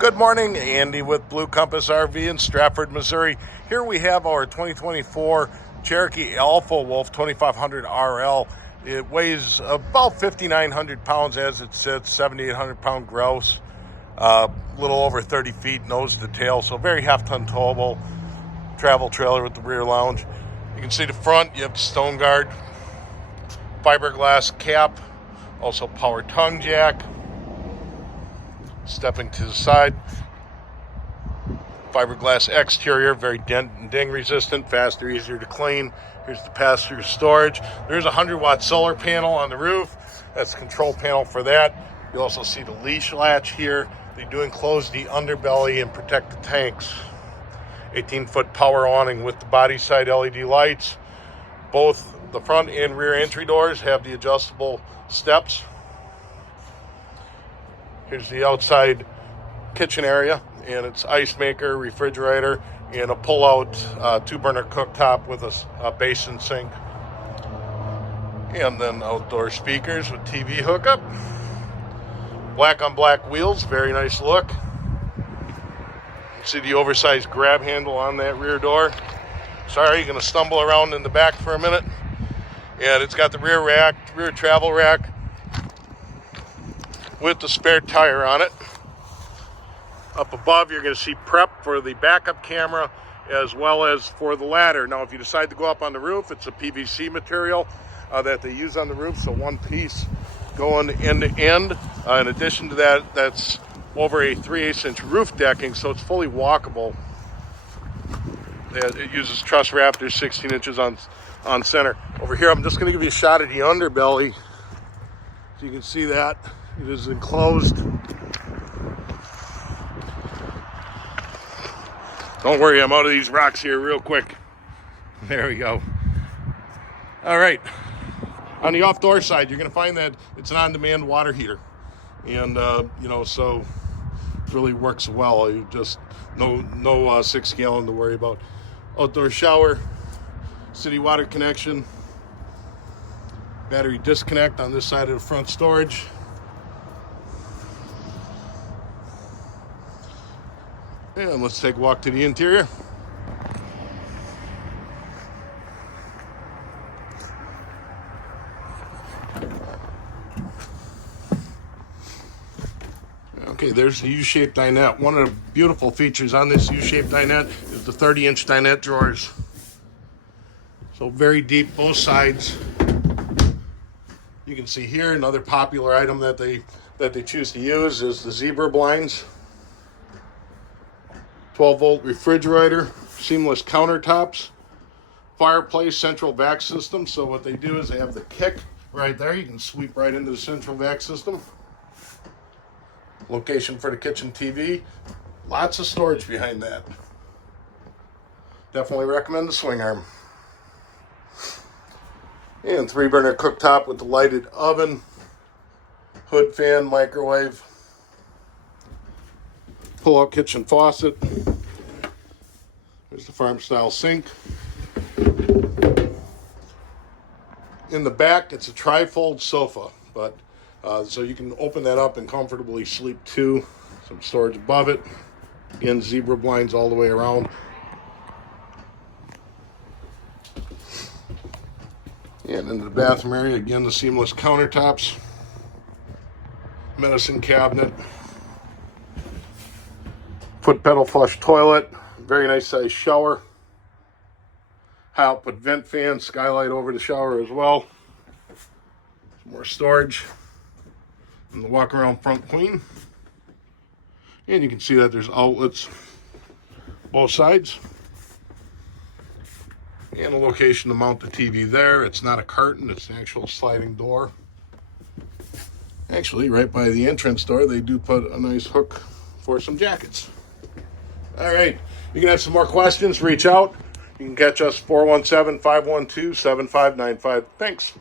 Good morning, Andy with Blue Compass RV in Stratford, Missouri. Here we have our 2024 Cherokee Alpha Wolf 2500 RL. It weighs about 5,900 pounds as it sits, 7,800 pound gross, little over 30 feet nose to tail, so very half-ton towable travel trailer with the rear lounge. You can see the front, you have the stone guard, fiberglass cap, also power tongue jack. Stepping to the side, fiberglass exterior, very dent and ding resistant, faster, easier to clean. Here's the pass-through storage. There's a 100-watt solar panel on the roof. That's the control panel for that. You also see the leash latch here. They do enclose the underbelly and protect the tanks. 18-foot power awning with the body side LED lights. Both the front and rear entry doors have the adjustable steps. Here's the outside kitchen area, and it's ice maker, refrigerator, and a pull-out 2-burner cooktop with a basin sink. And then outdoor speakers with TV hookup. Black on black wheels, very nice look. You see the oversized grab handle on that rear door. Sorry, you're gonna stumble around in the back for a minute. And it's got the rear rack, rear travel rack, with the spare tire on it. Up above, you're going to see prep for the backup camera as well as for the ladder. Now, if you decide to go up on the roof, it's a PVC material that they use on the roof, so one piece going end to end. In addition to that, that's over a 3/8-inch roof decking, so it's fully walkable. It uses truss rafters, 16 inches on center. Over here, I'm just going to give you a shot of the underbelly so you can see that. It is enclosed. Don't worry, I'm out of these rocks here real quick. There we go. All right. On the off-door side, you're going to find that it's an on-demand water heater. And, so it really works well. You just no 6 gallon to worry about. Outdoor shower, city water connection, battery disconnect on this side of the front storage. And let's take a walk to the interior. Okay, there's the U-shaped dinette. One of the beautiful features on this U-shaped dinette is the 30-inch dinette drawers. So very deep, both sides. You can see here another popular item that they choose to use is the zebra blinds. 12-volt refrigerator, seamless countertops, fireplace, central vac system. So what they do is they have the kick right there. You can sweep right into the central vac system. Location for the kitchen TV. Lots of storage behind that. Definitely recommend the swing arm. And 3-burner cooktop with the lighted oven, hood fan, microwave, pull-out kitchen faucet. There's the farm-style sink. In the back, it's a trifold sofa, but so you can open that up and comfortably sleep too. Some storage above it. Again, zebra blinds all the way around. And into the bathroom area, again, the seamless countertops, medicine cabinet, foot pedal flush toilet, very nice size shower, high output vent fan, skylight over the shower as well. Some more storage, and the walk around front queen. And you can see that there's outlets both sides. And a location to mount the TV there. It's not a curtain, it's an actual sliding door. Actually, right by the entrance door, they do put a nice hook for some jackets. All right, you can have some more questions, reach out. You can catch us 417-512-7595. Thanks.